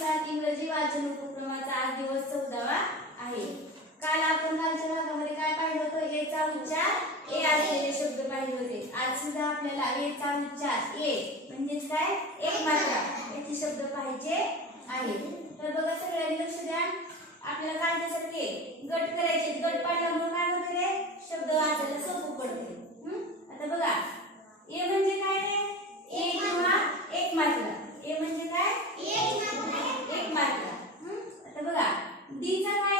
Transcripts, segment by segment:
सात इंग्रजी वाचन उपक्रमाचा आज दिवस चौदावा आहे. काल आपण कालच्या भागामध्ये काय पाहिलं होतं? एचा उच्चार ए असलेले शब्द पाहिले होते. आज सुद्धा आपल्याला एचा उच्चार ए म्हणजेच काय? एक मात्रा याचे शब्द पाहिजे आहे. तर बघा सगळ्यांनी लक्ष द्या. आपल्याला कालच्यासारखे गट करायचे गट पाहिल्यामुळे काय होते रे? शब्द वाचायला सोपं पडते. आता बघा. ए म्हणजे काय रे? एक किंवा एक मात्रा ए म्हणजे काय? एक मार्क आता बघा. डीचा काय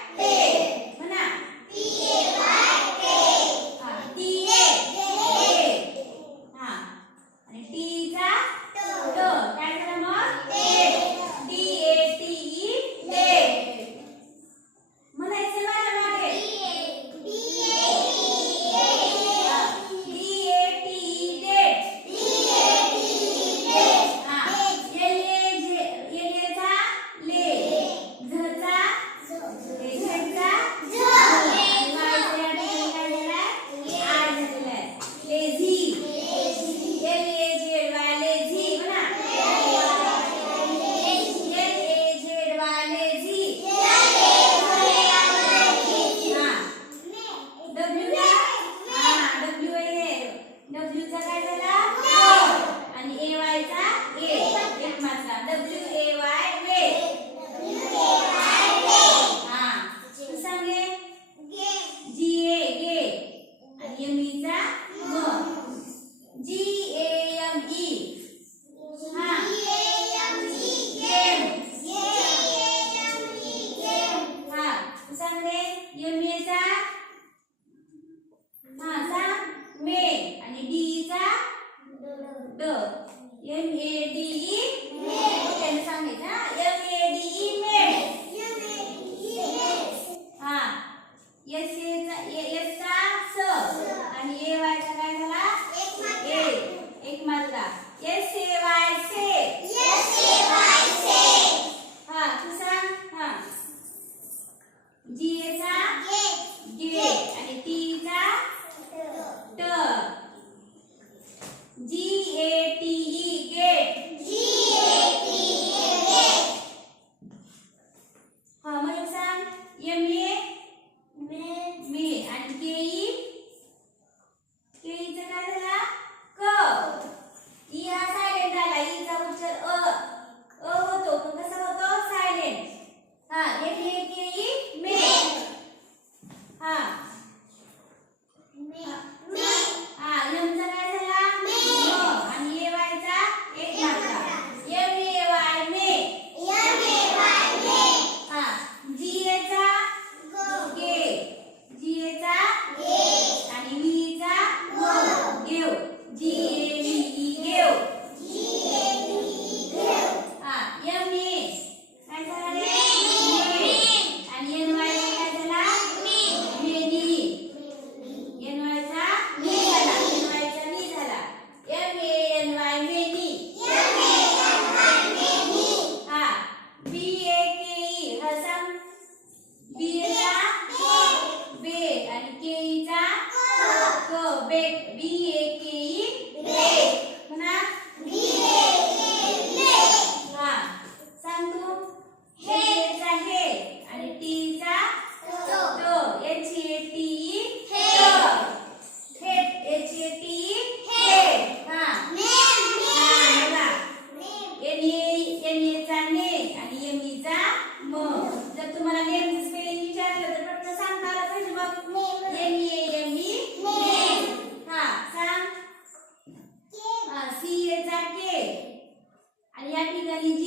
एमएचा माझा मे. आणि डी डीचा ड. एम ए big,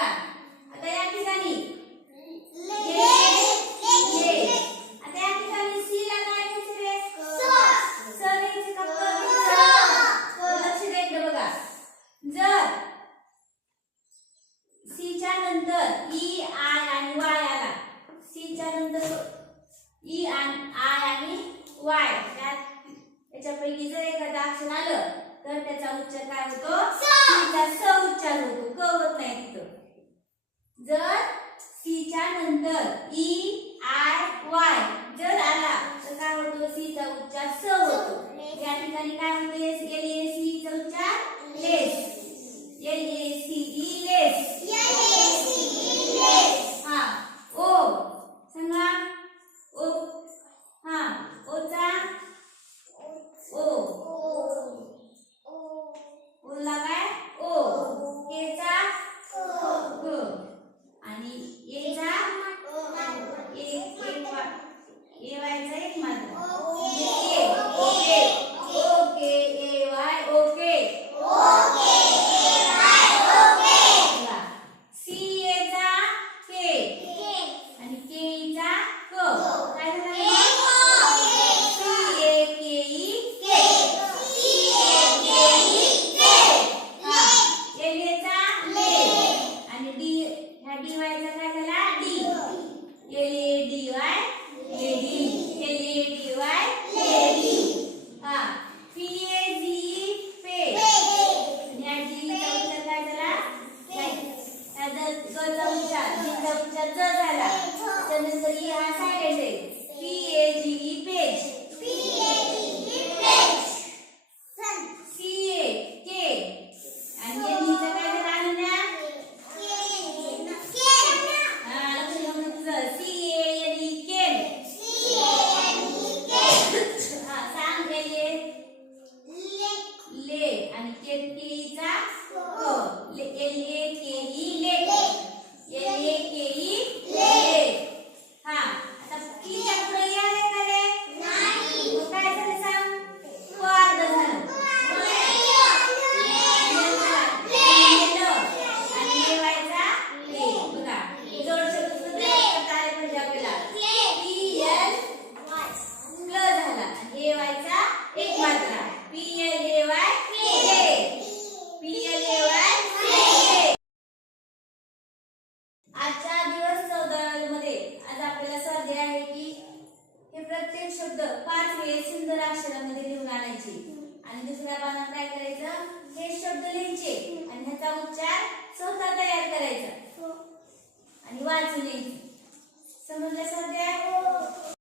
बघा आता या ठिकाणी. आता या सी. ला नंतर e, ई आय आणि वाय आला. सीच्या नंतर ई आय e आणि वाय याच्यापैकी जर एखादं अक्षर आलं तर त्याचा उच्चार काय होतो? स. उच्चार होतो. कळत नाही तिथं. जर सीच्या नंतर ई आय वाय जर आला तर काय होतो? सीचा उच्चार स होतो. या ठिकाणी काय होते? गेले सीचा उच्चार लेस. प्रत्येक शब्द पाच वेळेस सुंदर अक्षरामध्ये लिहून आणायचे. आणि दुसऱ्या पानात काय करायचं? हे शब्द लिहायचे. आणि ह्याचा उच्चार स्वतः तयार करायचा. आणि वाचून यायचे. समजलं सध्या?